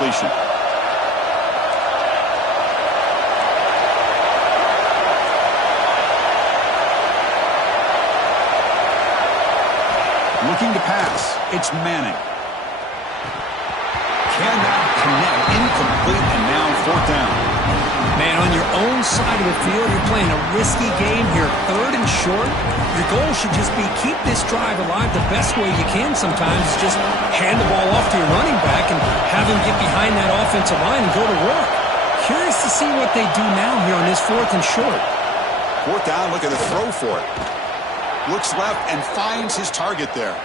completion. Looking to pass. It's Manning. Cannot connect. Incomplete, and now 4th down. Man, on your own side of the field, you're playing a risky game here. 3rd and short. Your goal should just be keep this drive alive the best way you can sometimes. Just hand the ball off to your running back and have him get behind that offensive line and go to work. Curious to see what they do now here on this 4th and short. 4th down, look at the throw for it. Looks left and finds his target there.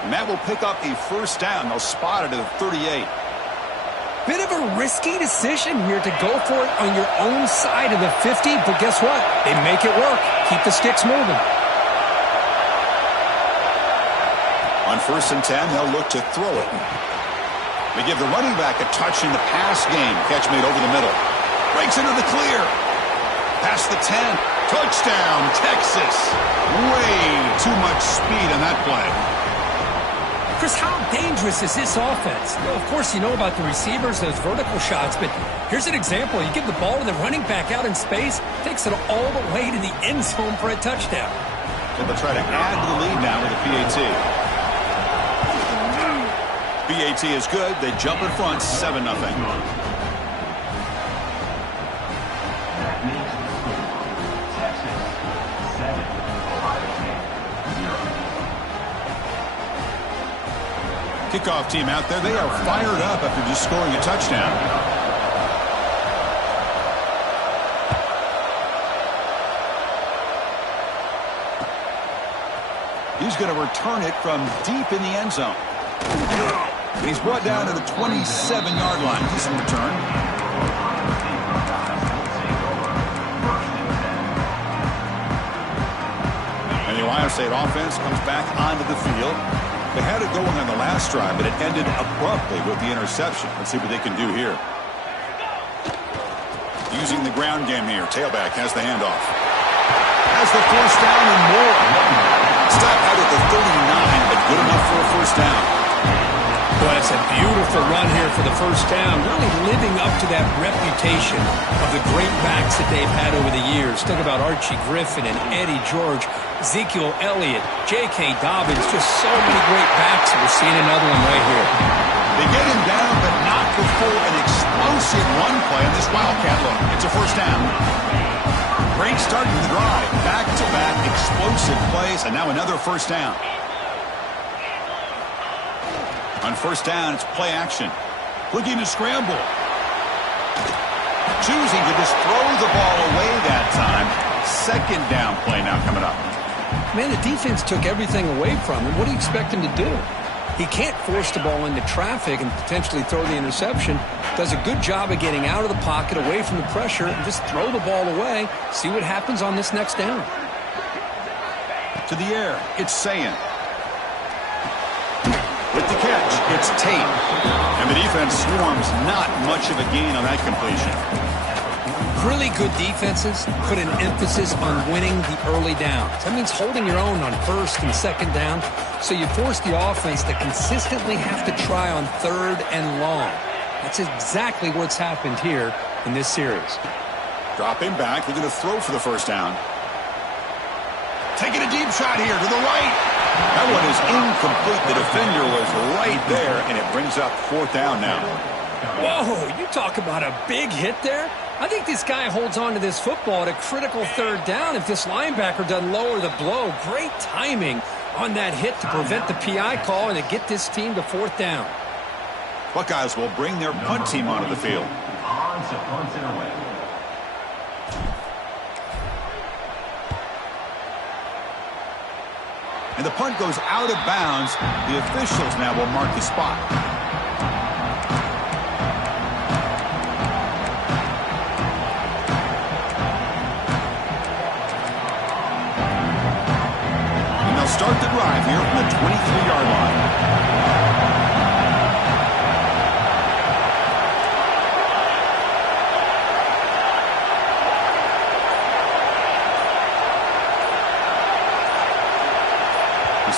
And that will pick up a 1st down. They'll spot it at the 38. Bit of a risky decision here to go for it on your own side of the 50, but guess what? They make it work. Keep the sticks moving. On 1st and 10, they'll look to throw it. They give the running back a touch in the pass game. Catch made over the middle. Breaks into the clear. Past the 10. Touchdown, Texas. Way too much speed on that play. Chris, how dangerous is this offense? Well, of course, you know about the receivers, those vertical shots, but here's an example. You give the ball to the running back out in space, takes it all the way to the end zone for a touchdown. So they'll try to add to the lead now with a PAT. PAT is good. They jump in front, 7-0. Kickoff team out there. They are fired up after just scoring a touchdown. He's going to return it from deep in the end zone. He's brought down to the 27-yard line. Decent return. And the Ohio State offense comes back onto the field. They had it going on the last drive, but it ended abruptly with the interception. Let's see what they can do here. Using the ground game here. Tailback has the handoff. Has the 1st down and more. Stop out at the 39, but good enough for a 1st down. Boy, it's a beautiful run here for the 1st down. Really living up to that reputation of the great backs that they've had over the years. Think about Archie Griffin and Eddie George, Ezekiel Elliott, J.K. Dobbins, just so many great backs. We're seeing another one right here. They get him down, but not before an explosive run play on this Wildcat look. It's a 1st down. Great start to the drive. Back-to-back explosive plays, and now another 1st down. On 1st down, it's play action. Looking to scramble. Choosing to just throw the ball away that time. 2nd down play now coming up. Man, the defense took everything away from him. What do you expect him to do? He can't force the ball into traffic and potentially throw the interception. Does a good job of getting out of the pocket, away from the pressure, and just throw the ball away. See what happens on this next down. To the air, it's Ncaa. With the catch, it's Tate. And the defense swarms, not much of a gain on that completion. Really good defenses put an emphasis on winning the early downs. That means holding your own on 1st and 2nd down. So you force the offense to consistently have to try on 3rd and long. That's exactly what's happened here in this series. Dropping back, they're going to throw for the 1st down. Taking a deep shot here to the right. That one is incomplete. The defender was right there, and it brings up 4th down now. Whoa, you talk about a big hit there. I think this guy holds on to this football at a critical 3rd down if this linebacker doesn't lower the blow. Great timing on that hit to prevent the PI call and to get this team to 4th down. Buckeyes will bring their punt team onto the field. And the punt goes out of bounds. The officials now will mark the spot. And they'll start the drive here from the 23-yard line.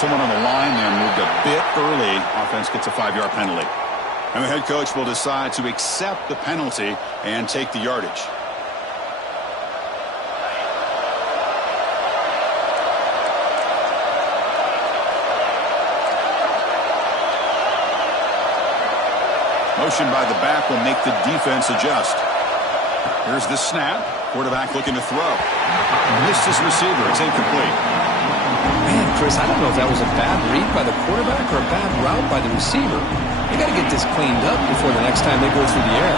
Someone on the line there moved a bit early. Offense gets a 5-yard penalty. And the head coach will decide to accept the penalty and take the yardage. Motion by the back will make the defense adjust. Here's the snap. Quarterback looking to throw. Missed his receiver. It's incomplete. Man, Chris, I don't know if that was a bad read by the quarterback or a bad route by the receiver. They got to get this cleaned up before the next time they go through the air.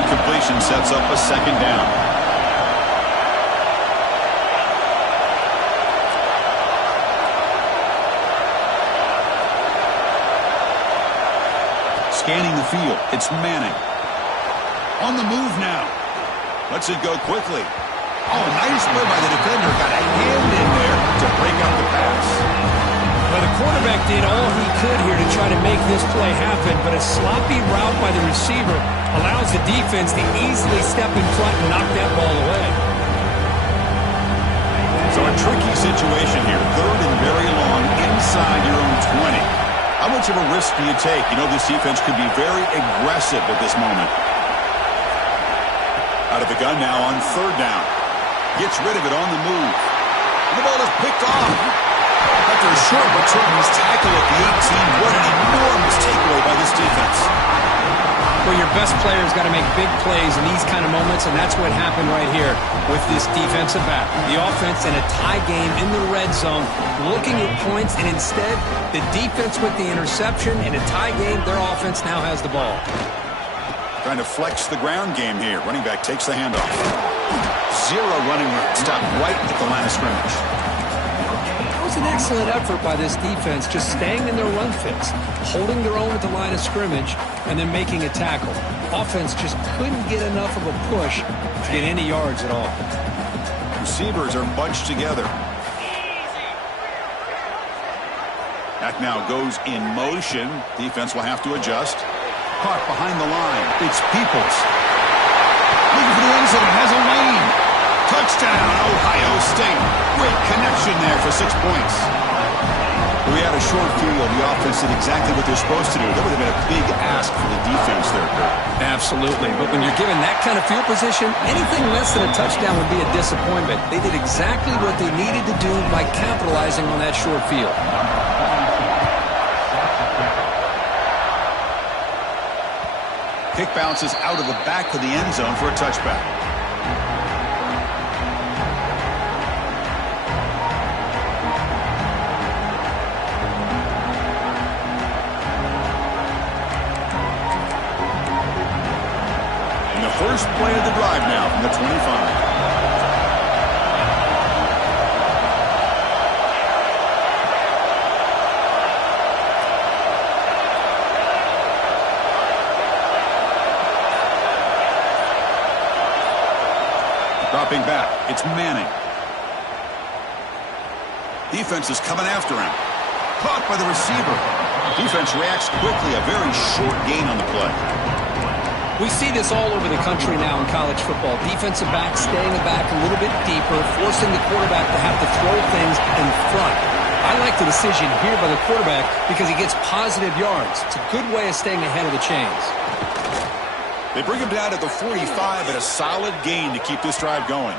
Incompletion sets up a second down. Scanning the field. It's Manning. On the move now. Lets it go quickly. Oh, nice play by the defender. Got a hand in there to break up the pass. Well, the quarterback did all he could here to try to make this play happen, but a sloppy route by the receiver allows the defense to easily step in front and knock that ball away. So a tricky situation here. Third and very long inside your own 20. How much of a risk do you take? You know this defense could be very aggressive at this moment. Out of the gun now on third down. Gets rid of it on the move. And the ball is picked off. After a short return, he's tackled at the 18. What an enormous takeaway by this defense. Well, your best player's got to make big plays in these kind of moments, and that's what happened right here with this defensive back. The offense in a tie game in the red zone, looking at points, and instead, the defense with the interception. In a tie game, their offense now has the ball. Trying to flex the ground game here. Running back takes the handoff. Zero running room. Stop right at the line of scrimmage. That was an excellent effort by this defense, just staying in their run fits, holding their own at the line of scrimmage, and then making a tackle. Offense just couldn't get enough of a push to get any yards at all. Receivers are bunched together. That now goes in motion. Defense will have to adjust. Caught behind the line. It's Peoples. Looking for the end zone. Has a lane. Touchdown, Ohio State. Great connection there for 6 points. We had a short field. The offense did exactly what they're supposed to do. That would have been a big ask for the defense there, Kurt. Absolutely. But when you're given that kind of field position, anything less than a touchdown would be a disappointment. They did exactly what they needed to do by capitalizing on that short field. Kick bounces out of the back of the end zone for a touchback. And the first play of the drive now from the 25. Dropping back, it's Manning. Defense is coming after him. Caught by the receiver. Defense reacts quickly, a very short gain on the play. We see this all over the country now in college football. Defensive backs staying back a little bit deeper, forcing the quarterback to have to throw things in front. I like the decision here by the quarterback because he gets positive yards. It's a good way of staying ahead of the chains. They bring him down at the 45 at a solid gain to keep this drive going.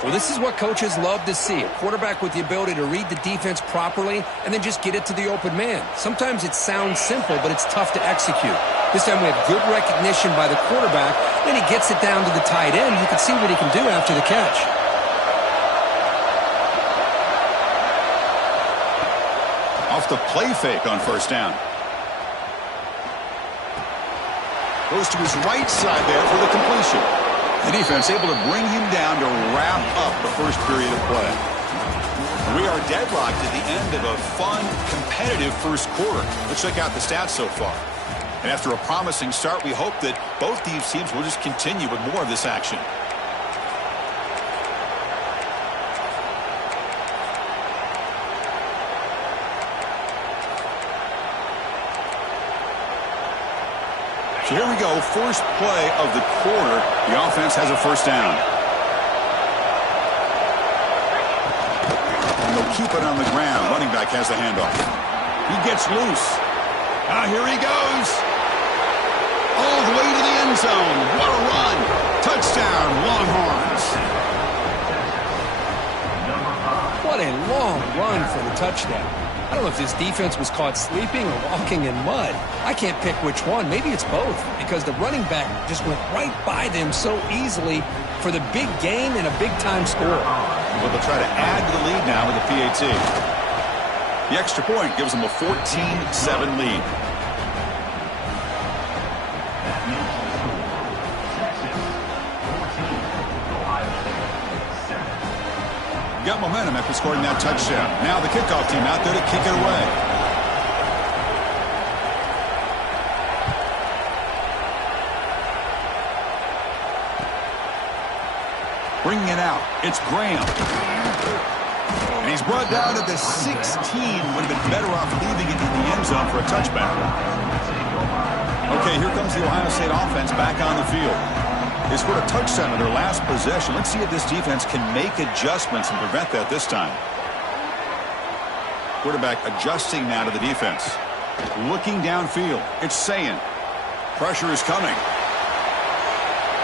Well, this is what coaches love to see. A quarterback with the ability to read the defense properly and then just get it to the open man. Sometimes it sounds simple, but it's tough to execute. This time we have good recognition by the quarterback. Then he gets it down to the tight end. You can see what he can do after the catch. Off the play fake on first down. Goes to his right side there for the completion. The defense able to bring him down to wrap up the first period of play. We are deadlocked at the end of a fun, competitive first quarter. Let's check out the stats so far. And after a promising start, we hope that both these teams will just continue with more of this action. So here we go, first play of the quarter. The offense has a first down. And they'll keep it on the ground. Running back has the handoff. He gets loose. Here he goes. All the way to the end zone. What a run. Touchdown, Longhorns. What a long run for the touchdown. I don't know if this defense was caught sleeping or walking in mud. I can't pick which one. Maybe it's both, because the running back just went right by them so easily for the big gain and a big-time score. Well, they'll try to add to the lead now with the PAT. The extra point gives them a 14-7 lead. Got momentum after scoring that touchdown. Now the kickoff team out there to kick it away. Bringing it out. It's Graham. And he's brought down to the 16. Would have been better off leaving it in the end zone for a touchback. Okay, here comes the Ohio State offense back on the field. They scored a touchdown on their last possession. Let's see if this defense can make adjustments and prevent that this time. Quarterback adjusting now to the defense. Looking downfield. It's Ncaa. Pressure is coming.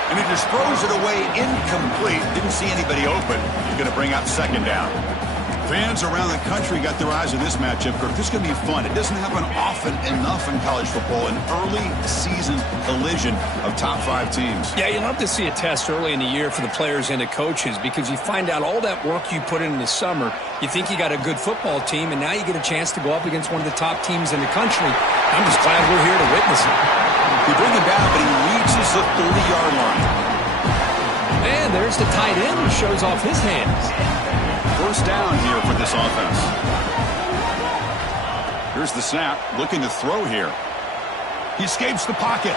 And he just throws it away incomplete. Didn't see anybody open. He's going to bring out second down. Fans around the country got their eyes on this matchup. This is going to be fun. It doesn't happen often enough in college football, an early season collision of top 5 teams. Yeah, you love to see a test early in the year for the players and the coaches, because you find out all that work you put in the summer. You think you got a good football team, and now you get a chance to go up against one of the top teams in the country. I'm just glad we're here to witness it. We bring him down, but he reaches the 30-yard line. And there's the tight end who shows off his hands. First down here for this offense. Here's the snap. Looking to throw here. He escapes the pocket.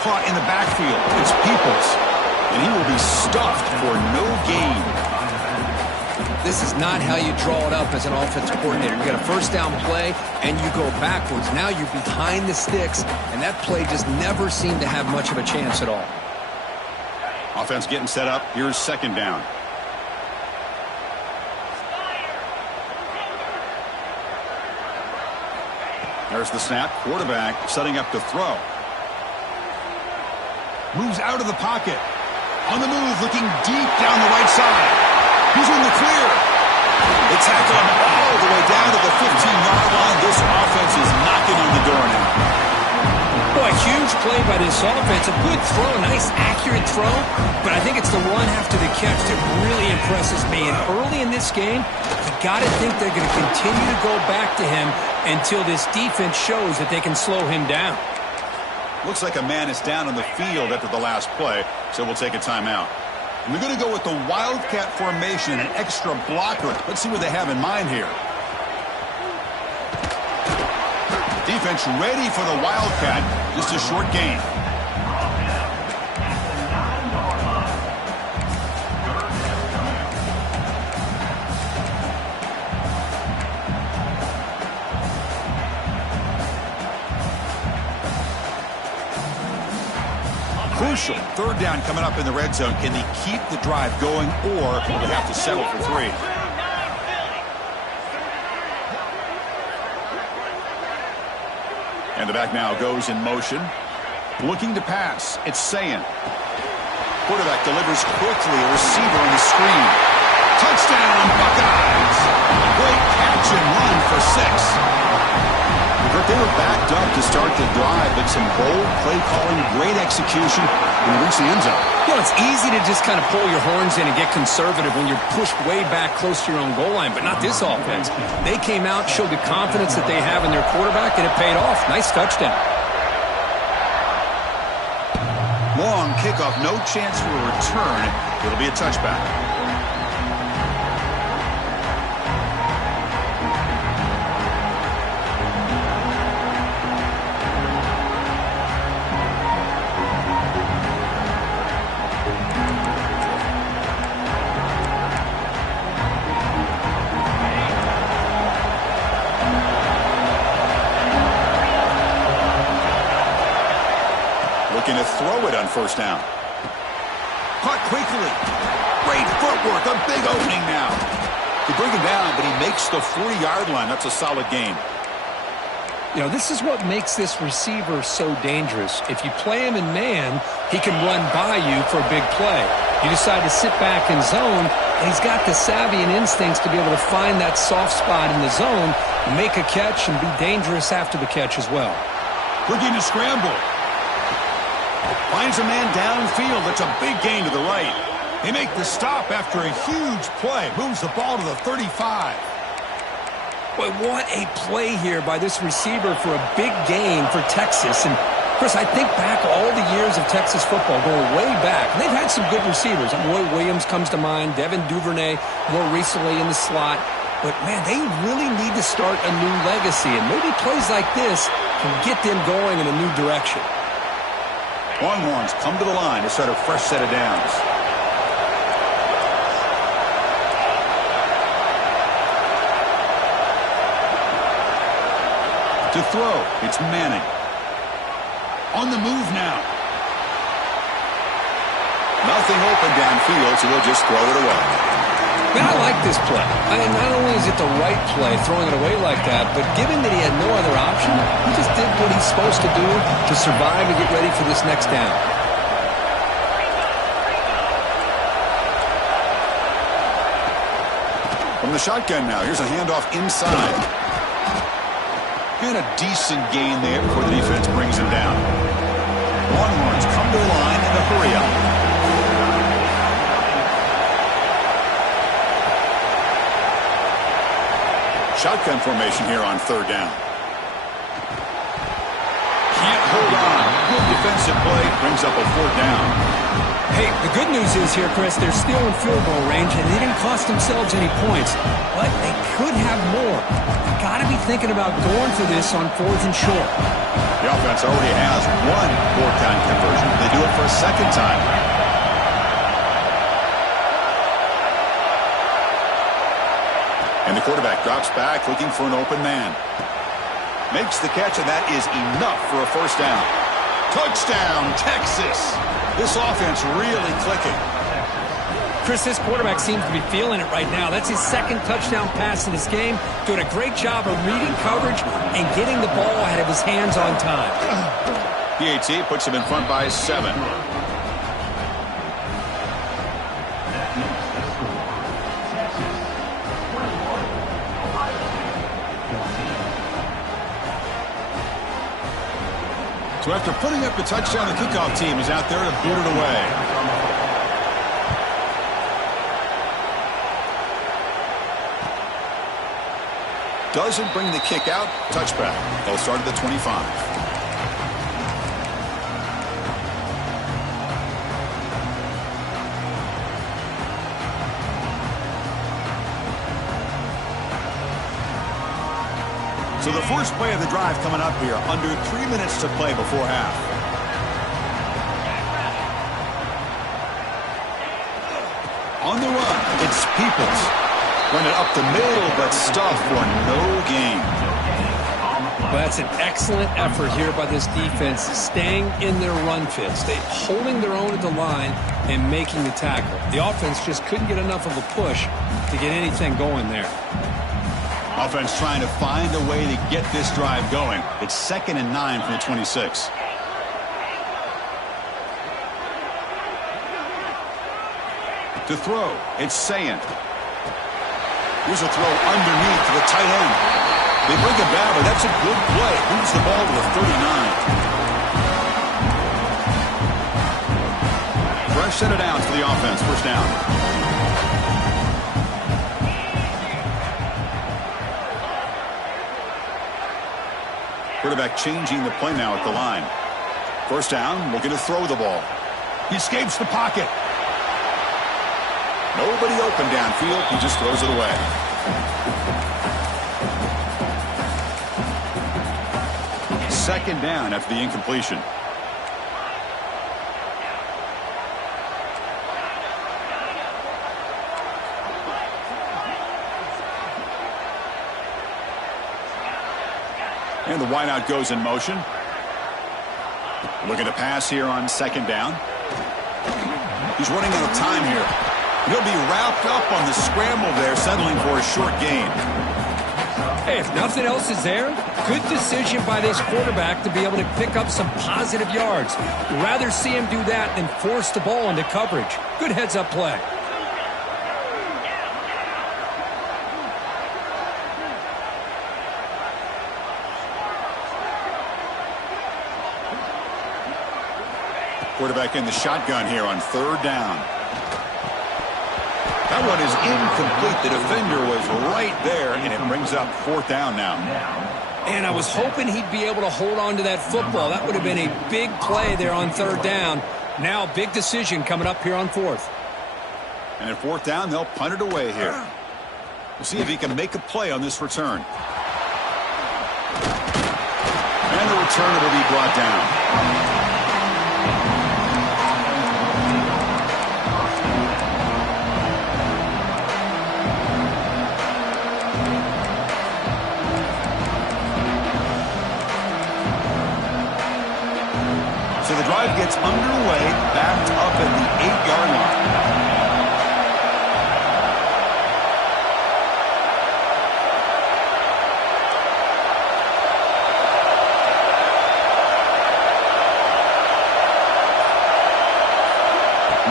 Caught in the backfield. It's Peoples. And he will be stuffed for no gain. This is not how you draw it up as an offensive coordinator. You get a first down play, and you go backwards. Now you're behind the sticks, and that play just never seemed to have much of a chance at all. Offense getting set up. Here's second down. There's the snap. Quarterback setting up to throw. Moves out of the pocket. On the move, looking deep down the right side. He's in the clear. They tackle him all the way down to the 15-yard line. This offense is knocking on the door now. Boy, huge play by this offense. A good throw, nice accurate throw. But I think it's the run after the catch that really impresses me. And early in this game, you got to think they're going to continue to go back to him until this defense shows that they can slow him down. Looks like a man is down on the field after the last play, so we'll take a timeout. And they're going to go with the Wildcat formation, an extra blocker. Let's see what they have in mind here. Defense ready for the Wildcat. Just a short gain. Crucial. Third down coming up in the red zone. Can they keep the drive going, or will they have to settle for 3? And the back now goes in motion. Looking to pass. It's Ncaa. Quarterback delivers quickly. A receiver on the screen. Touchdown, Buckeyes. Great catch and run for 6. They were backed up to start the drive, but some bold play calling, great execution, and they reach the end zone. Well, it's easy to just kind of pull your horns in and get conservative when you're pushed way back close to your own goal line, but not this offense. They came out, showed the confidence that they have in their quarterback, and it paid off. Nice touchdown. Long kickoff, no chance for a return. It'll be a touchback. To throw it on first down. Caught quickly. Great footwork. A big opening now. They bring him down, but he makes the 40-yard line. That's a solid gain. You know, this is what makes this receiver so dangerous. If you play him in man, he can run by you for a big play. You decide to sit back in zone, and he's got the savvy and instincts to be able to find that soft spot in the zone, make a catch, and be dangerous after the catch as well. Looking to scramble. Finds a man downfield. That's a big gain to the right. They make the stop after a huge play. Moves the ball to the 35. Boy, what a play here by this receiver for a big gain for Texas. And, Chris, I think back all the years of Texas football, going way back. And they've had some good receivers. Roy Williams comes to mind, Devin Duvernay more recently in the slot. But, man, they really need to start a new legacy. And maybe plays like this can get them going in a new direction. Longhorns come to the line to start a fresh set of downs. To throw, it's Manning. On the move now. Nothing open downfield, so they'll just throw it away. Man, I like this play. I mean, not only is it the right play, throwing it away like that, but given that he had no other option, he just did what he's supposed to do to survive and get ready for this next down. From the shotgun now, here's a handoff inside. And a decent gain there before the defense brings him down. Longhorns come to the line in a hurry up. Shotgun formation here on third down. Can't hold on. Good defensive play brings up a fourth down. Hey, the good news is here, Chris, they're still in field goal range, and they didn't cost themselves any points. But they could have more. You've got to be thinking about going for this on fourth and short. The offense already has one fourth-down conversion. They do it for a second time. And the quarterback drops back, looking for an open man. Makes the catch, and that is enough for a first down. Touchdown, Texas! This offense really clicking. Chris, this quarterback seems to be feeling it right now. That's his second touchdown pass in this game. Doing a great job of reading coverage and getting the ball out of his hands on time. PAT puts him in front by 7. So after putting up the touchdown, the kickoff team is out there to boot it away. Doesn't bring the kick out. Touchback. They'll start at the 25. So the first play of the drive coming up here. Under 3 minutes to play before half. On the run, it's Peoples. Run it up the middle, but stuffed for no gain. Well, that's an excellent effort here by this defense, staying in their run fit, holding their own at the line and making the tackle. The offense just couldn't get enough of a push to get anything going there. Offense trying to find a way to get this drive going. It's 2nd and 9 from the 26. To throw, it's Sayant. Here's a throw underneath to the tight end. They bring it back, but that's a good play. Moves the ball to the 39. Fresh set of downs for the offense. First down. Quarterback changing the play now at the line. First down, looking to throw the ball. He escapes the pocket. Nobody open downfield. He just throws it away. Second down after the incompletion. And the wideout goes in motion. Looking to pass here on second down. He's running out of time here. He'll be wrapped up on the scramble there, settling for a short gain. Hey, if nothing else is there, good decision by this quarterback to be able to pick up some positive yards. You'd rather see him do that than force the ball into coverage. Good heads-up play. Quarterback in the shotgun here on third down. That one is incomplete. The defender was right there, and it brings up fourth down now. And I was hoping he'd be able to hold on to that football. That would have been a big play there on third down. Now, big decision coming up here on fourth. And at fourth down, they'll punt it away here. We'll see if he can make a play on this return. And the return will be brought down. So the drive gets underway, backed up at the 8-yard line.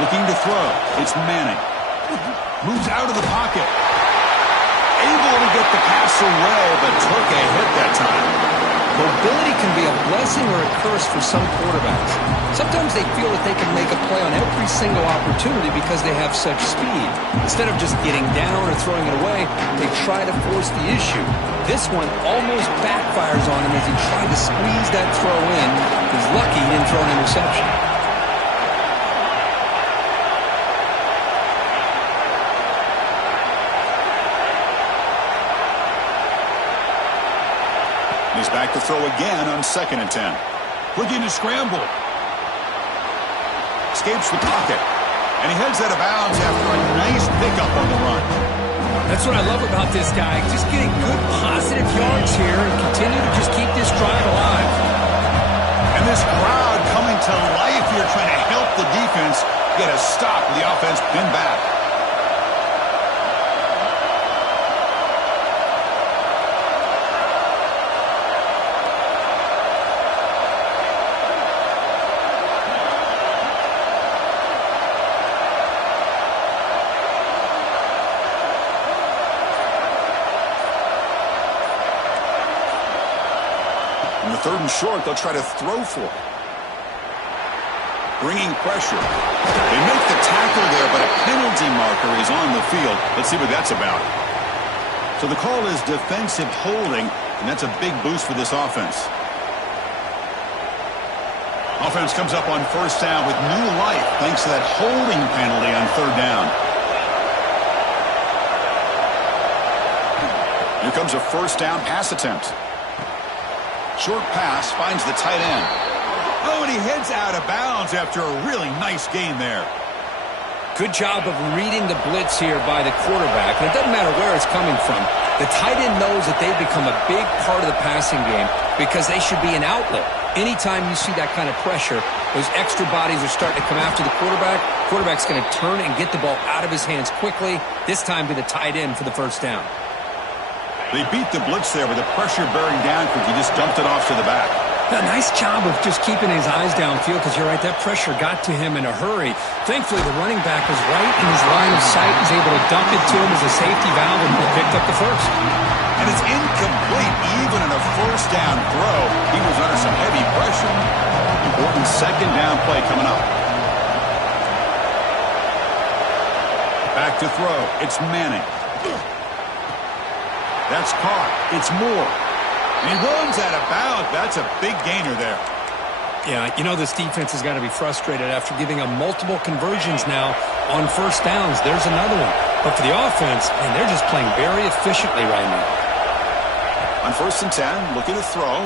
Looking to throw. It's Manning. Moves out of the pocket. Able to get the pass away, but took a hit that time. Mobility can be a blessing or a curse for some quarterbacks. Sometimes they feel that they can make a play on every single opportunity because they have such speed. Instead of just getting down or throwing it away, they try to force the issue. This one almost backfires on him as he tried to squeeze that throw in. He's lucky he didn't throw an interception. He's back to throw again on 2nd and 10. Looking to scramble. Escapes the pocket. And he heads out of bounds after a nice pickup on the run. That's what I love about this guy. Just getting good positive yards here and continue to just keep this drive alive. And this crowd coming to life here trying to help the defense get a stop with the offense pinned back. On the 3rd and short, they'll try to throw for it. Bringing pressure. They make the tackle there, but a penalty marker is on the field. Let's see what that's about. So the call is defensive holding, and that's a big boost for this offense. Offense comes up on 1st down with new life thanks to that holding penalty on 3rd down. Here comes a 1st down pass attempt. Short pass finds the tight end. Oh, and he heads out of bounds after a really nice gain there. Good job of reading the blitz here by the quarterback. And it doesn't matter where it's coming from. The tight end knows that they've become a big part of the passing game because they should be an outlet. Anytime you see that kind of pressure, those extra bodies are starting to come after the quarterback. Quarterback's going to turn and get the ball out of his hands quickly, this time to the tight end for the 1st down. They beat the blitz there with the pressure bearing down because he just dumped it off to the back. A nice job of just keeping his eyes downfield because you're right, that pressure got to him in a hurry. Thankfully, the running back was right in his line of sight. He's able to dump it to him as a safety valve and he picked up the first. And it's incomplete even in a 1st down throw. He was under some heavy pressure. Important 2nd down play coming up. Back to throw. It's Manning. That's caught. It's Moore. And he runs out of bounds. That's a big gainer there. Yeah, you know this defense has got to be frustrated after giving them multiple conversions now on 1st downs. There's another one. But for the offense, man, they're just playing very efficiently right now. On 1st and 10, looking to throw.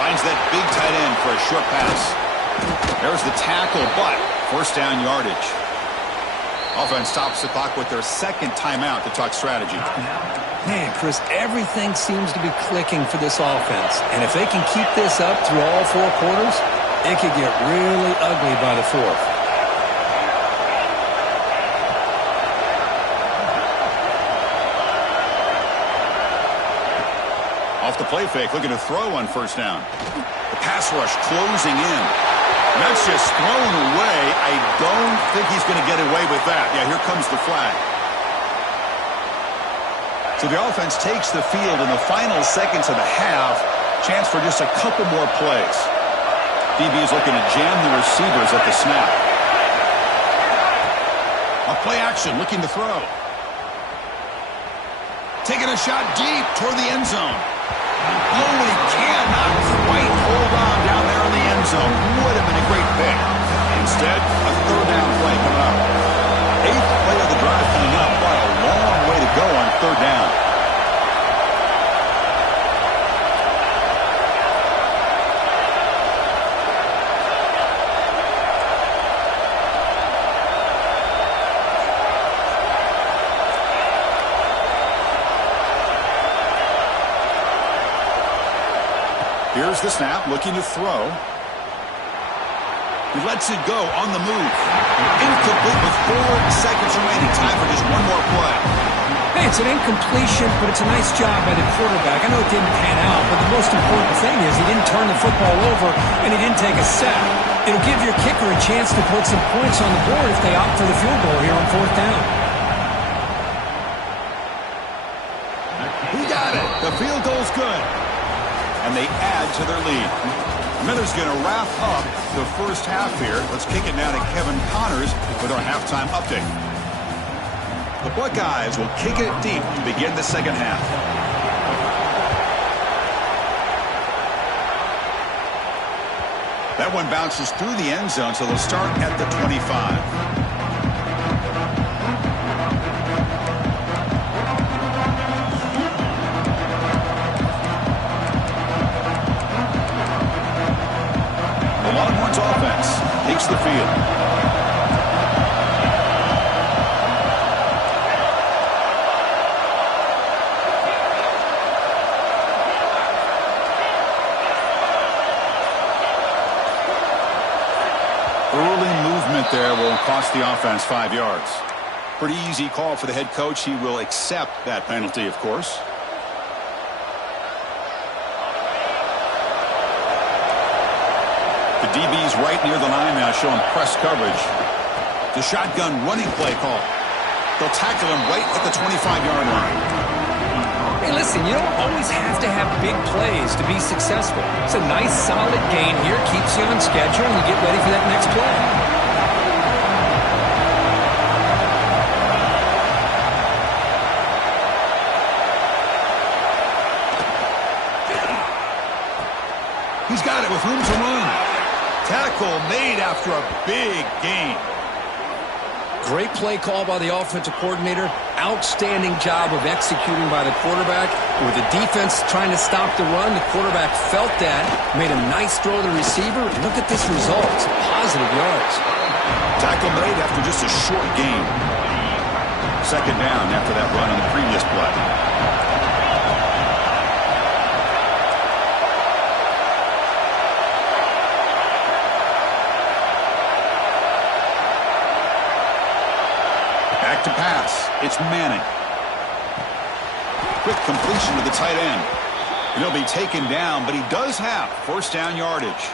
Finds that big tight end for a short pass. There's the tackle, but 1st down yardage. Offense stops the clock with their 2nd timeout to talk strategy. Man, Chris, everything seems to be clicking for this offense. And if they can keep this up through all 4 quarters, it could get really ugly by the 4th. Off the play fake, looking to throw on first down. The pass rush closing in. And that's just thrown away. I don't think he's going to get away with that. Yeah, here comes the flag. So the offense takes the field in the final seconds of the half. Chance for just a couple more plays. DB is looking to jam the receivers at the snap. A play action, looking to throw. Taking a shot deep toward the end zone. Oh, and he cannot quite hold on down there in the end zone. Would have been a great pick. Instead, a third down play coming up. 8th play of the drive coming up. What a long way to go on third down. Here's the snap, looking to throw. He lets it go on the move. Incomplete with 4 seconds remaining. Time for just one more play. Hey, it's an incompletion, but it's a nice job by the quarterback. I know it didn't pan out, but the most important thing is he didn't turn the football over and he didn't take a sack. It'll give your kicker a chance to put some points on the board if they opt for the field goal here on fourth down. He got it. The field goal's good. And they add to their lead. Miller's going to wrap up the first half here. Let's kick it now to Kevin Connors with our halftime update. The Buckeyes will kick it deep to begin the second half. That one bounces through the end zone, so they'll start at the 25. Longhorns offense takes the field. Early movement there will cost the offense 5 yards. Pretty easy call for the head coach. He will accept that penalty, of course. The DB's right near the line now, showing press coverage. The shotgun running play call. They'll tackle him right at the 25-yard line. Hey, listen, you don't always have to have big plays to be successful. It's a nice, solid gain here. Keeps you on schedule, and you get ready for that next play. He's got it with room to run. Tackle made after a big gain. Great play call by the offensive coordinator. Outstanding job of executing by the quarterback. With the defense trying to stop the run, the quarterback felt that, made a nice throw to the receiver. Look at this result. It's positive yards. Tackle made after just a short gain. Second down after that run on the previous play. Back to pass. It's Manning. Quick completion to the tight end. And he'll be taken down, but he does have first down yardage.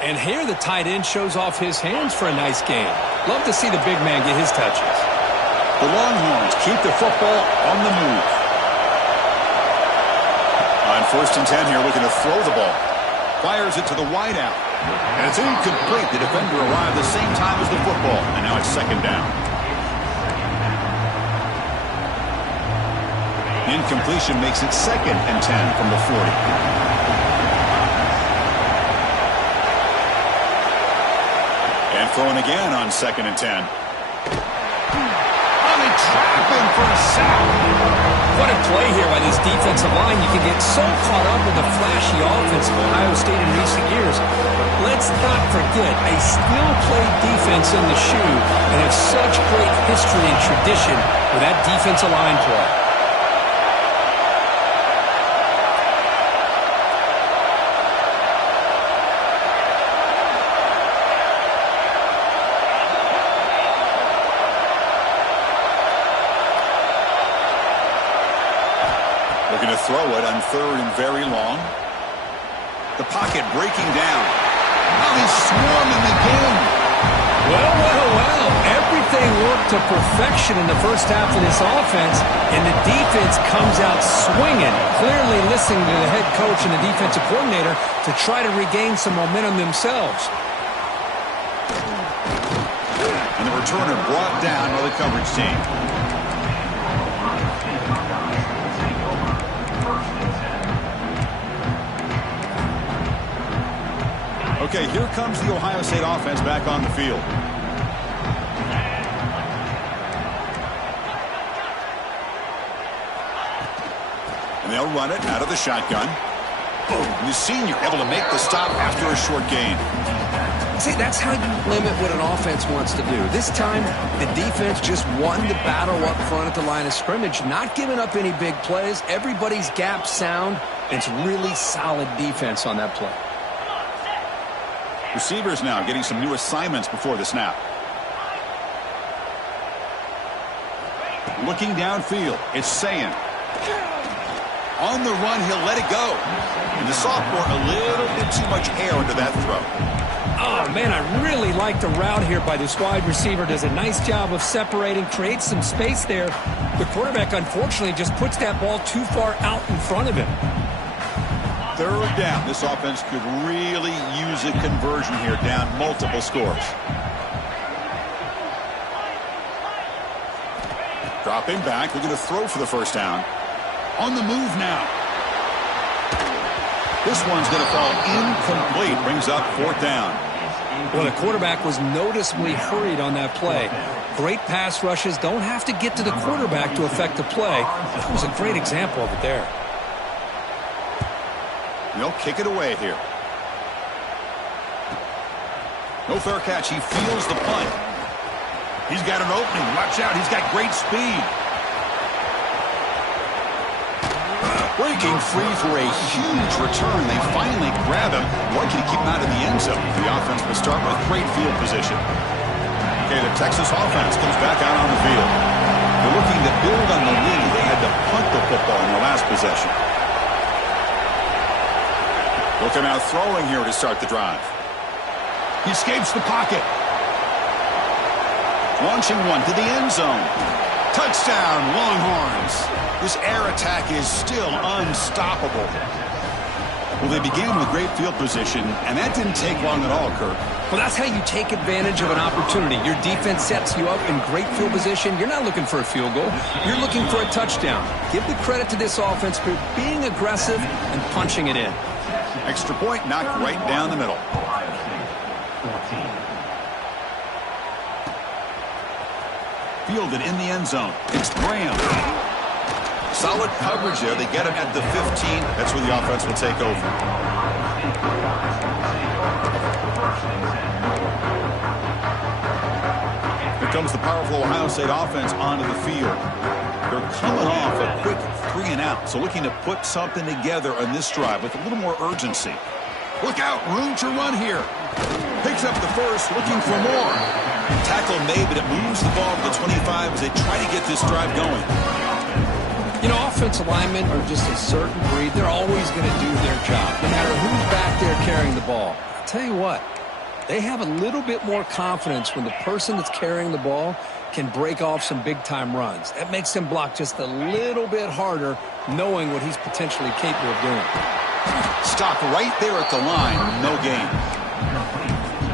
And here the tight end shows off his hands for a nice gain. Love to see the big man get his touches. The Longhorns keep the football on the move. On first and 10 here, looking to throw the ball. Fires it to the wideout. And it's incomplete. The defender arrived the same time as the football. And now it's second down. Incompletion makes it second and 10 from the 40. And throwing again on second and 10. Oh, they trap him for a sack. What a play here by this defensive line. You can get so caught up in the flashy offense of Ohio State in recent years. Let's not forget a still-played defense in the shoe and have such great history and tradition with that defensive line play. Looking to throw it on 3rd and very long. The pocket breaking down. Now he's swarming again. Well. Everything worked to perfection in the first half of this offense, and the defense comes out swinging, clearly listening to the head coach and the defensive coordinator to try to regain some momentum themselves. And the returner brought down by the coverage team. Okay, here comes the Ohio State offense back on the field. And they'll run it out of the shotgun. The senior able to make the stop after a short gain. See, that's how you limit what an offense wants to do. This time, the defense just won the battle up front at the line of scrimmage, not giving up any big plays. Everybody's gap sound. It's really solid defense on that play. Receivers now getting some new assignments before the snap. Looking downfield, it's Ncaa. On the run, he'll let it go. And the sophomore, a little bit too much air into that throw. Oh, man, I really like the route here by this wide receiver. Does a nice job of separating, creates some space there. The quarterback, unfortunately, just puts that ball too far out in front of him. 3rd down. This offense could really use a conversion here, down multiple scores. Dropping back, looking to throw for the first down. On the move now. This one's going to fall incomplete. Brings up 4th down. Well, the quarterback was noticeably hurried on that play. Great pass rushes don't have to get to the quarterback to affect the play. That was a great example of it there. They'll kick it away here. No fair catch. He feels the punt. He's got an opening. Watch out. He's got great speed. Breaking free for a huge return. They finally grab him. Lucky to keep him out of the end zone. The offense will start with great field position. Okay, the Texas offense comes back out on the field. They're looking to build on the lead. They had to punt the football in their last possession. Looking out throwing here to start the drive. He escapes the pocket. Launching one to the end zone. Touchdown, Longhorns. This air attack is still unstoppable. Well, they began with great field position, and that didn't take long at all, Kirk. Well, that's how you take advantage of an opportunity. Your defense sets you up in great field position. You're not looking for a field goal. You're looking for a touchdown. Give the credit to this offense for being aggressive and punching it in. Extra point knocked right down the middle. Fielded in the end zone. It's Graham. Solid coverage there. They get him at the 15. That's where the offense will take over. Here comes the powerful Ohio State offense onto the field. They're coming off a quick 3 and out, so looking to put something together on this drive with a little more urgency. Look out, room to run here. Picks up the first, looking for more. Tackle made, but it moves the ball to the 25 as they try to get this drive going. You know, offensive linemen are just a certain breed. They're always going to do their job, no matter who's back there carrying the ball. I'll tell you what, they have a little bit more confidence when the person that's carrying the ball can break off some big-time runs. That makes them block just a little bit harder, knowing what he's potentially capable of doing. Stop right there at the line, no gain.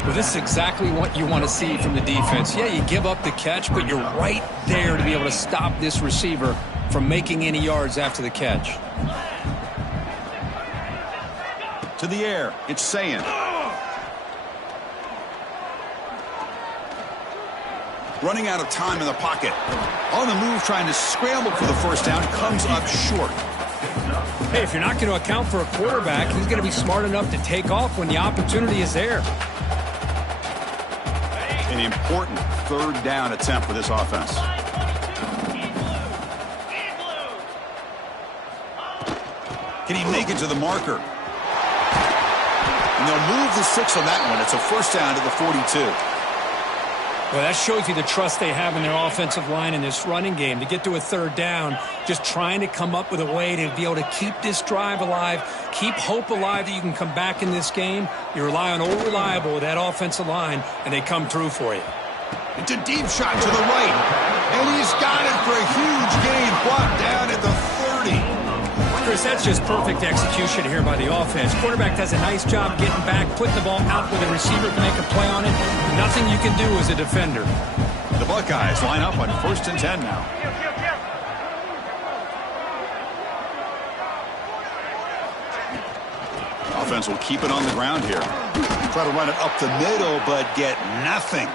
Well, this is exactly what you want to see from the defense. Yeah, you give up the catch, but you're right there to be able to stop this receiver from making any yards after the catch. To the air, it's Ncaa. Running out of time in the pocket. On the move, trying to scramble for the first down, comes up short. Hey, if you're not going to account for a quarterback, he's going to be smart enough to take off when the opportunity is there. An important 3rd down attempt for this offense. Can he make it to the marker? And they'll move the 6 on that one. It's a first down to the 42. Well, that shows you the trust they have in their offensive line in this running game. To get to a third down, just trying to come up with a way to be able to keep this drive alive, keep hope alive that you can come back in this game. You rely on Old Reliable with that offensive line, and they come through for you. It's a deep shot to the right, and he's got it for a huge gain, brought down at the 30. Chris, that's just perfect execution here by the offense. Quarterback does a nice job getting back, putting the ball out where the receiver can make a play on it. Nothing you can do as a defender. The Buckeyes line up on 1st and 10 now. Offense will keep it on the ground here. Try to run it up the middle, but get nothing.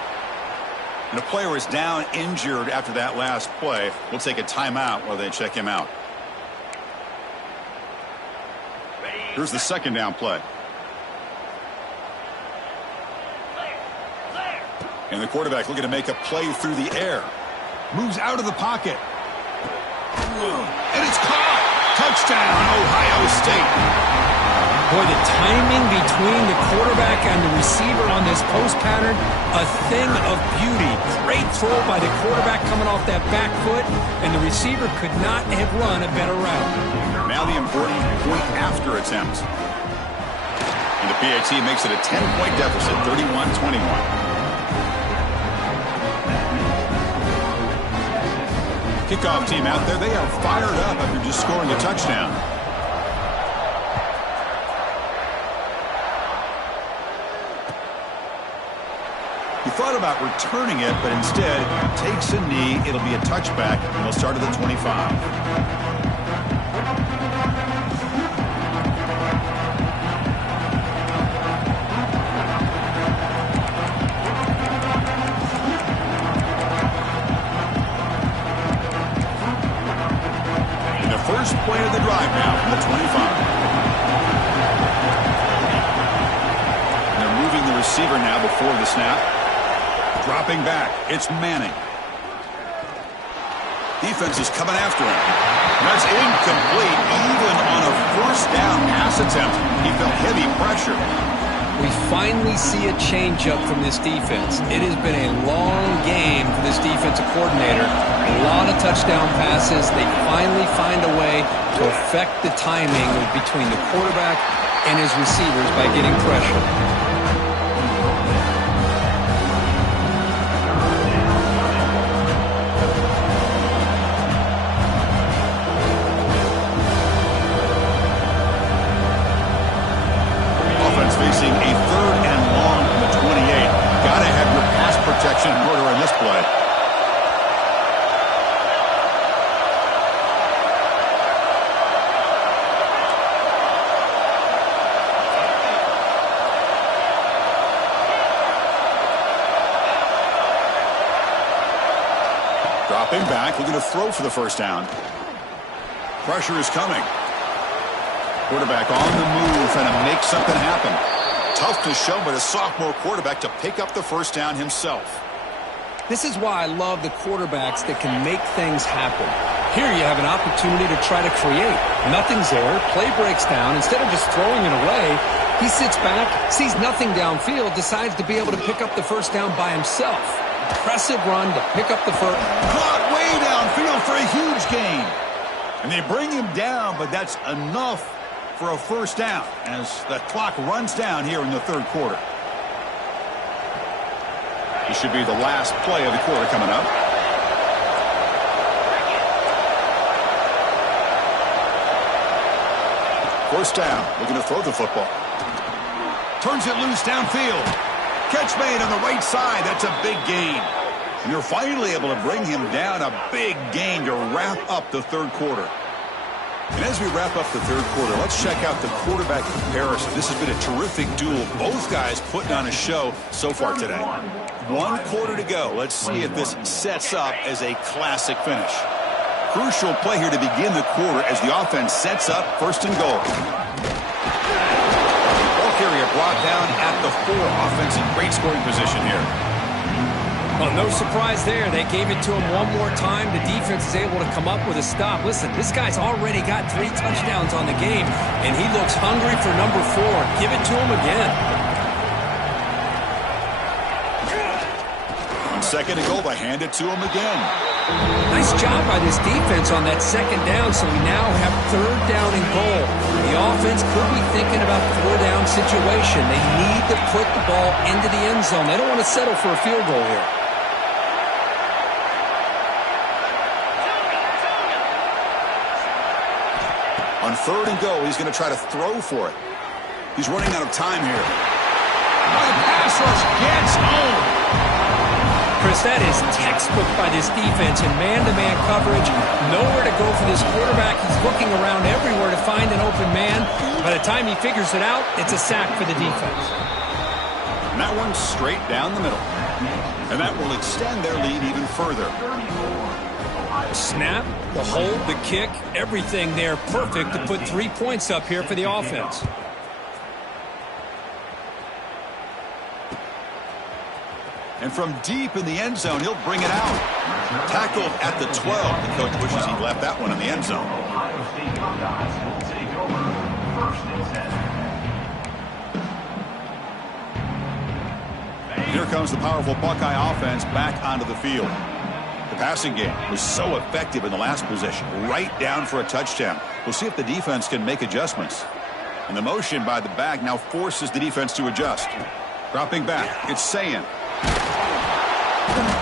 And the player is down injured after that last play. We'll take a timeout while they check him out. Here's the second down play. And the quarterback looking to make a play through the air. Moves out of the pocket. And it's caught. Touchdown, Ohio State. Boy, the timing between the quarterback and the receiver on this post pattern, a thing of beauty. Great throw by the quarterback coming off that back foot, and the receiver could not have run a better route. Now the important point after attempt. And the PAT makes it a 10-point deficit, 31-21. Kickoff team out there, they are fired up after just scoring a touchdown. He thought about returning it, but instead takes a knee. It'll be a touchback, and they'll start at the 25. First play of the drive now from the 25. They're moving the receiver now before the snap. Dropping back. It's Manning. Defense is coming after him. That's incomplete. Even on a first down pass attempt, he felt heavy pressure. We finally see a change-up from this defense. It has been a long game for this defensive coordinator. A lot of touchdown passes. They finally find a way to affect the timing between the quarterback and his receivers by getting pressure. Facing a third and long from the 28. Gotta have your pass protection in order in this play. Dropping back, looking to throw for the first down. Pressure is coming. Quarterback on the move and to make something happen. Tough to show, but a sophomore quarterback to pick up the first down himself. This is why I love the quarterbacks that can make things happen. Here you have an opportunity to try to create. Nothing's there. Play breaks down. Instead of just throwing it away, he sits back, sees nothing downfield, decides to be able to pick up the first down by himself. Impressive run to pick up the first. Caught way downfield for a huge gain. And they bring him down, but that's enough for a first down as the clock runs down here in the third quarter. This should be the last play of the quarter coming up. First down, looking to throw the football. Turns it loose downfield. Catch made on the right side. That's a big gain. And they're finally able to bring him down. A big gain to wrap up the third quarter. And as we wrap up the third quarter, let's check out the quarterback comparison. This has been a terrific duel. Both guys putting on a show so far today. 1 quarter to go. Let's see if this sets up as a classic finish. Crucial play here to begin the quarter as the offense sets up first and goal. Ball carrier brought down at the 4. Offense in great scoring position here. Well, no surprise there. They gave it to him one more time. The defense is able to come up with a stop. Listen, this guy's already got 3 touchdowns on the game, and he looks hungry for number 4. Give it to him again. On second and goal. They hand it to him again. Nice job by this defense on that second down, so we now have third down and goal. The offense could be thinking about four-down situation. They need to put the ball into the end zone. They don't want to settle for a field goal here. On third and go, he's going to try to throw for it. He's running out of time here. The pass rush gets home. Chris, that is textbook by this defense in man-to-man coverage. Nowhere to go for this quarterback. He's looking around everywhere to find an open man. By the time he figures it out, it's a sack for the defense. And that one's straight down the middle. And that will extend their lead even further. Snap, the hold, the kick, everything there perfect to put 3 points up here for the offense. And from deep in the end zone, he'll bring it out. Tackled at the 12. The coach wishes he left that one in the end zone. Here comes the powerful Buckeye offense back onto the field. The passing game was so effective in the last possession, right down for a touchdown. We'll see if the defense can make adjustments. And the motion by the back now forces the defense to adjust. Dropping back, it's Ncaa.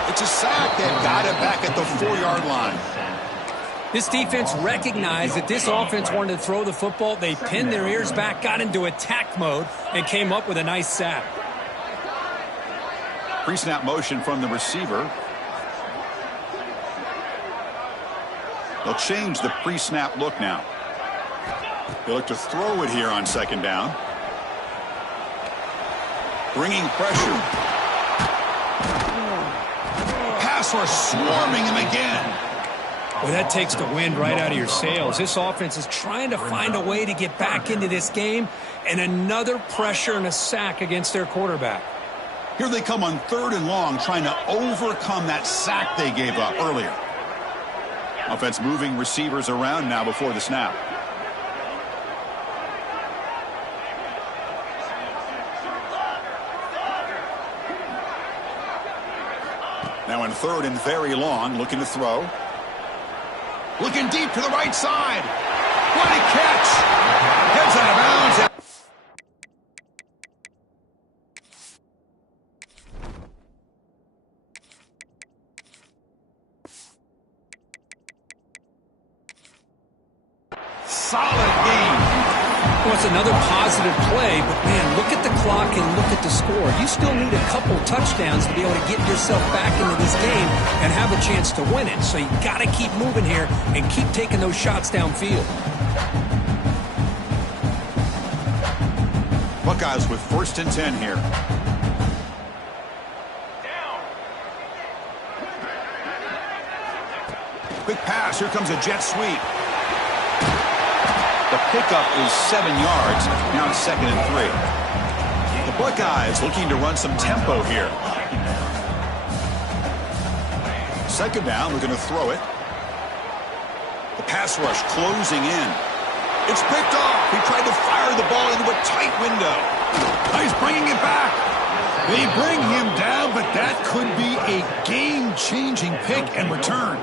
It's a sack. They've got it back at the 4-yard line. This defense recognized that this offense wanted to throw the football. They pinned their ears back, got into attack mode, and came up with a nice sack. Pre-snap motion from the receiver. They'll change the pre-snap look now. They look to throw it here on second down. Bringing pressure. Pass rush swarming him again. Well, that takes the wind right out of your sails. This offense is trying to find a way to get back into this game, and another pressure and a sack against their quarterback. Here they come on third and long, trying to overcome that sack they gave up earlier. Offense moving receivers around now before the snap. Now in third and very long, looking to throw. Looking deep to the right side. What a catch! Heads out of bounds. Solid game. Well, it's another positive play, but man, look at the clock and look at the score. You still need a couple touchdowns to be able to get yourself back into this game and have a chance to win it. So you got to keep moving here and keep taking those shots downfield. Buckeyes with 1st and 10 here. Quick pass. Here comes a jet sweep. The pickup is 7 yards. Now it's 2nd and 3. The Buckeyes looking to run some tempo here. Second down, looking to throw it. The pass rush closing in. It's picked off. He tried to fire the ball into a tight window. He's bringing it back. They bring him down, but that could be a game-changing pick and return.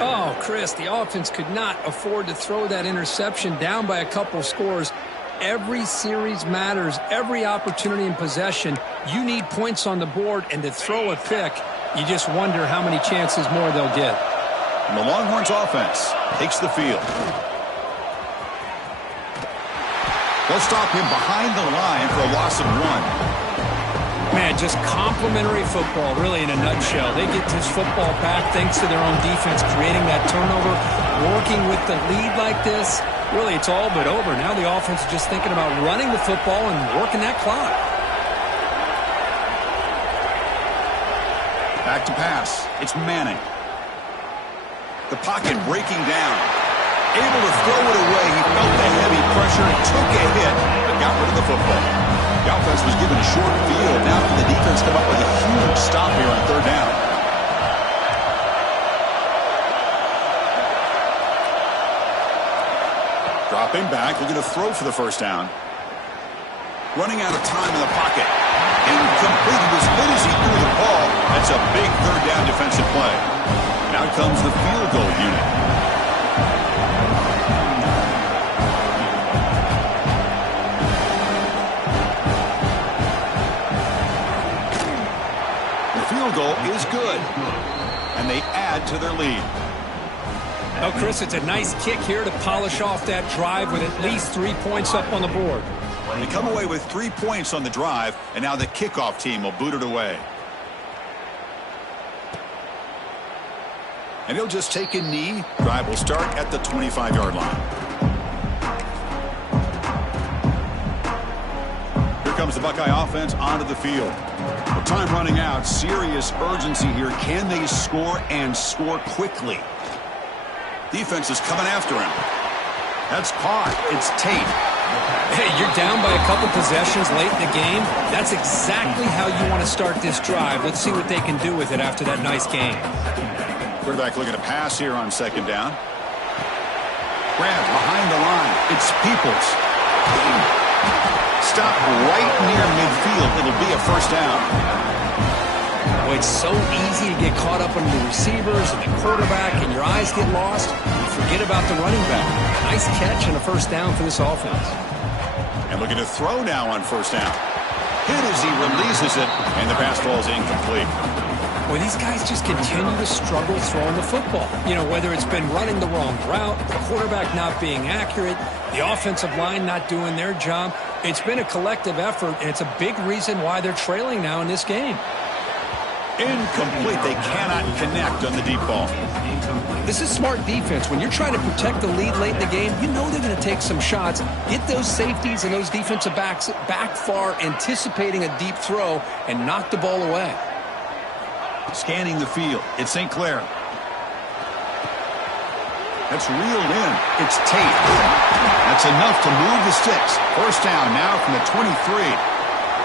Oh, Chris, the offense could not afford to throw that interception down by a couple scores. Every series matters. Every opportunity in possession, you need points on the board, and to throw a pick, you just wonder how many chances more they'll get. And the Longhorns offense takes the field. They'll stop him behind the line for a loss of 1. Man, just complimentary football, really, in a nutshell. They get this football back thanks to their own defense, creating that turnover, working with the lead like this. Really, it's all but over. Now the offense is just thinking about running the football and working that clock. Back to pass. It's Manning. The pocket breaking down. Able to throw it away. He felt the heavy pressure, took a hit, but got rid of the football. The offense was given a short field. Now can the defense come up with a huge stop here on third down? Dropping back, looking to throw for the first down. Running out of time in the pocket. Incomplete. He was hit as he threw the ball. That's a big third down defensive play. And out comes the field goal unit. The field goal is good. And they add to their lead. Oh, Chris, it's a nice kick here to polish off that drive with at least 3 points up on the board. They come away with 3 points on the drive, and now the kickoff team will boot it away. And he'll just take a knee. Drive will start at the 25-yard line. Here comes the Buckeye offense onto the field. With time running out, serious urgency here. Can they score and score quickly? Defense is coming after him. That's caught. It's Tate. Hey, you're down by a couple possessions late in the game. That's exactly how you want to start this drive. Let's see what they can do with it after that nice game. Quarterback looking to pass here on second down. Grab behind the line. It's Peoples. Stop right near midfield. It'll be a first down. Boy, it's so easy to get caught up on the receivers and the quarterback, and your eyes get lost. You forget about the running back. Nice catch and a first down for this offense. And looking to throw now on first down. Hit as he releases it, and the pass ball is incomplete. Well, these guys just continue to struggle throwing the football. You know, whether it's been running the wrong route, the quarterback not being accurate, the offensive line not doing their job. It's been a collective effort, and it's a big reason why they're trailing now in this game. Incomplete. They cannot connect on the deep ball. This is smart defense. When you're trying to protect the lead late in the game, you know they're going to take some shots. Get those safeties and those defensive backs back far, anticipating a deep throw, and knock the ball away. Scanning the field. It's St. Clair. That's reeled in. It's Tate. That's enough to move the sticks. First down now from the 23.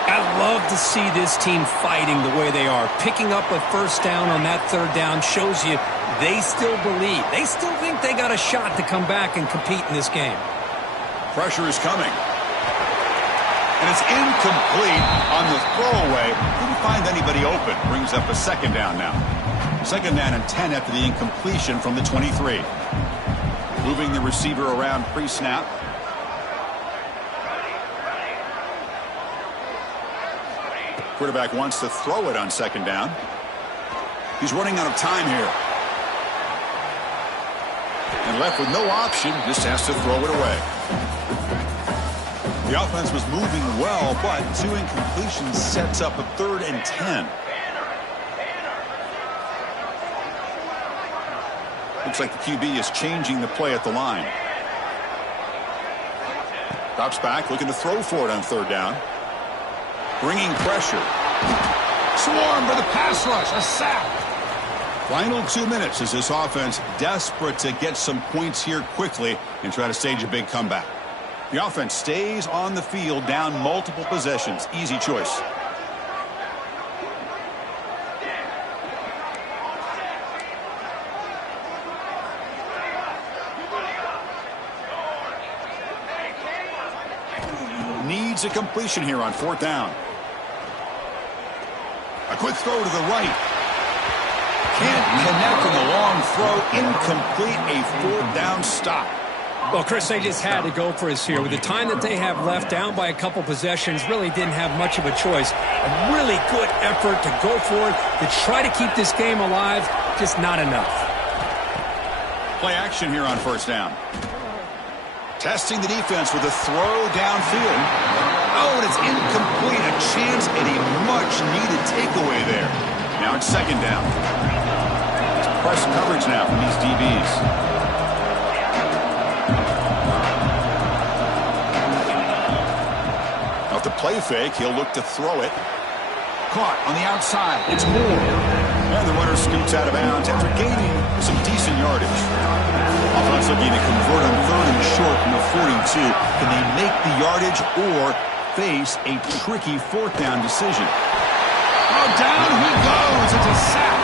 I love to see this team fighting the way they are. Picking up a first down on that third down shows you they still believe. They still think they got a shot to come back and compete in this game. Pressure is coming. And it's incomplete on the throwaway. Didn't find anybody open. Brings up a second down now. Second down and 10 after the incompletion from the 23. Moving the receiver around pre-snap. Quarterback wants to throw it on second down. He's running out of time here. And left with no option, just has to throw it away. The offense was moving well, but 2 incompletions sets up a 3rd and 10. Looks like the QB is changing the play at the line. Drops back, looking to throw for it on third down. Bringing pressure. Swarm for the pass rush. A sack. Final 2 minutes as this offense desperate to get some points here quickly and try to stage a big comeback. The offense stays on the field, down multiple possessions. Easy choice. Needs a completion here on fourth down. A quick throw to the right. Can't connect on the long throw. Incomplete. A fourth down stop. Well, Chris, they just had to go for us here. With the time that they have left, down by a couple possessions, really didn't have much of a choice. A really good effort to go for it, to try to keep this game alive, just not enough. Play action here on first down. Testing the defense with a throw downfield. Oh, and it's incomplete. A chance at a much-needed takeaway there. Now it's second down. It's press coverage now from these DBs. Off the play fake, he'll look to throw it. Caught on the outside. It's Moore. And the runner scoots out of bounds after gaining some decent yardage. Offense looking to convert on third and short from the 42. Can they make the yardage or face a tricky fourth down decision? Oh, down he goes. It's a sack.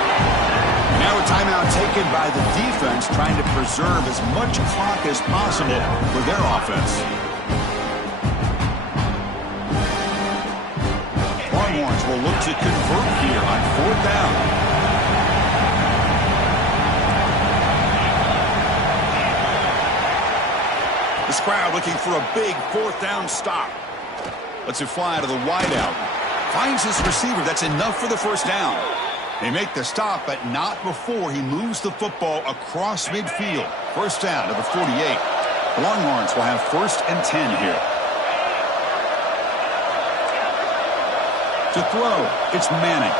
Now a timeout taken by the defense, trying to preserve as much clock as possible for their offense. Longhorns will look to convert here on 4th down. This crowd looking for a big 4th down stop. Lets it fly to the wideout. Finds his receiver. That's enough for the 1st down. They make the stop, but not before he moves the football across midfield. 1st down to the 48. The Longhorns will have 1st and 10 here. To throw, it's Manning.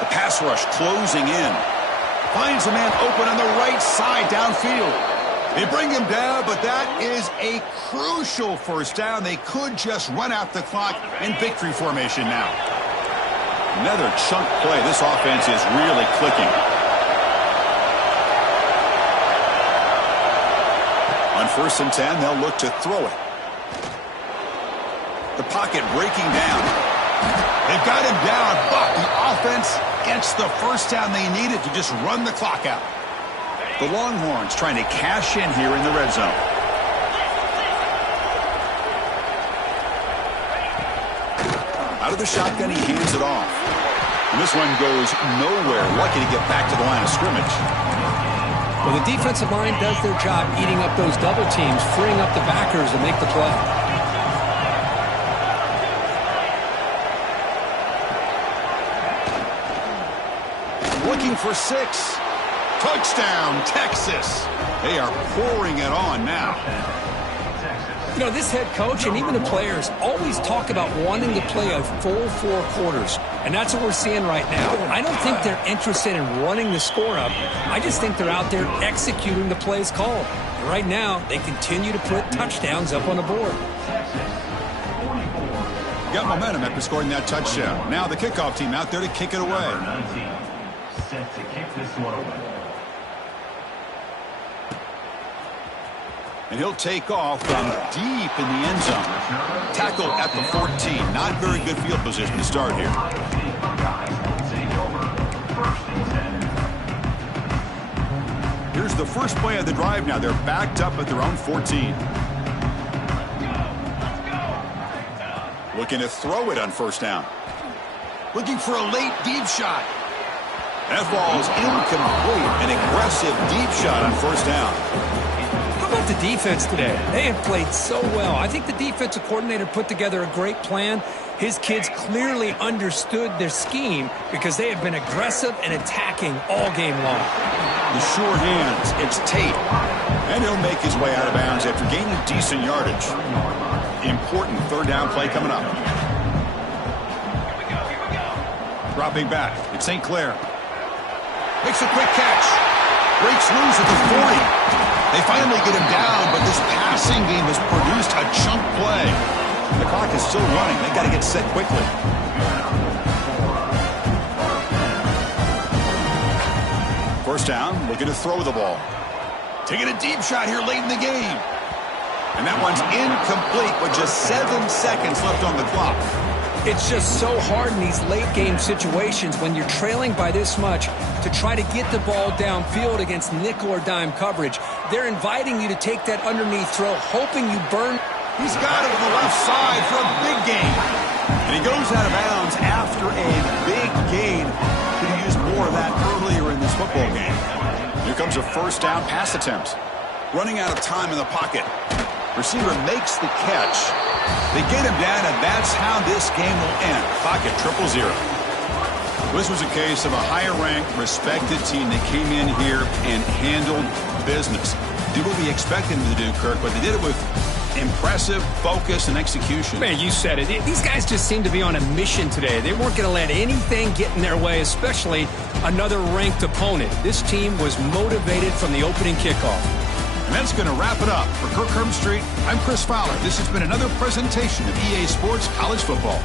The pass rush closing in. Finds a man open on the right side downfield. They bring him down, but that is a crucial 1st down. They could just run out the clock in victory formation now. Another chunk play. This offense is really clicking. On 1st and 10, they'll look to throw it. The pocket breaking down. They've got him down, but the offense gets the 1st down they needed to just run the clock out. The Longhorns trying to cash in here in the red zone. Out of the shotgun, he hands it off. And this one goes nowhere. Lucky to get back to the line of scrimmage. Well, the defensive line does their job eating up those double teams, freeing up the backers to make the play. Looking for 6. Touchdown, Texas. They are pouring it on now. You know, this head coach and even the players always talk about wanting to play a full 4 quarters, and that's what we're seeing right now. I don't think they're interested in running the score up. I just think they're out there executing the plays called. And right now, they continue to put touchdowns up on the board. Got momentum after scoring that touchdown. Now the kickoff team out there to kick it away. Set to kick this one away. And he'll take off from deep in the end zone. Tackle at the 14. Not very good field position to start here. Here's the first play of the drive now. They're backed up at their own 14. Looking to throw it on 1st down. Looking for a late deep shot. That ball is incomplete. An aggressive deep shot on 1st down. How about the defense today? They have played so well. I think the defensive coordinator put together a great plan. His kids clearly understood their scheme because they have been aggressive and attacking all game long. The sure hands, it's Tate. And he'll make his way out of bounds after gaining decent yardage. Important 3rd down play coming up. Dropping back, it's St. Clair. Makes a quick catch. Breaks loose at the 40. They finally get him down, but this passing game has produced a chunk play. The clock is still running. They got to get set quickly. 1st down, looking to throw the ball. Taking a deep shot here late in the game. And that one's incomplete with just 7 seconds left on the clock. It's just so hard in these late game situations when you're trailing by this much to try to get the ball downfield against nickel or dime coverage. They're inviting you to take that underneath throw, hoping you burn. He's got it on the left side for a big gain. And he goes out of bounds after a big gain. Could have used more of that earlier in this football game. Here comes a 1st down pass attempt. Running out of time in the pocket. Receiver makes the catch. They get him down, and that's how this game will end. Pocket 0-0. This was a case of a higher-ranked, respected team that came in here and handled business. Did what we expected them to do, Kirk, but they did it with impressive focus and execution. Man, you said it. These guys just seem to be on a mission today. They weren't going to let anything get in their way, especially another ranked opponent. This team was motivated from the opening kickoff. And that's going to wrap it up. For Kirk Herbstreit, I'm Chris Fowler. This has been another presentation of EA Sports College Football.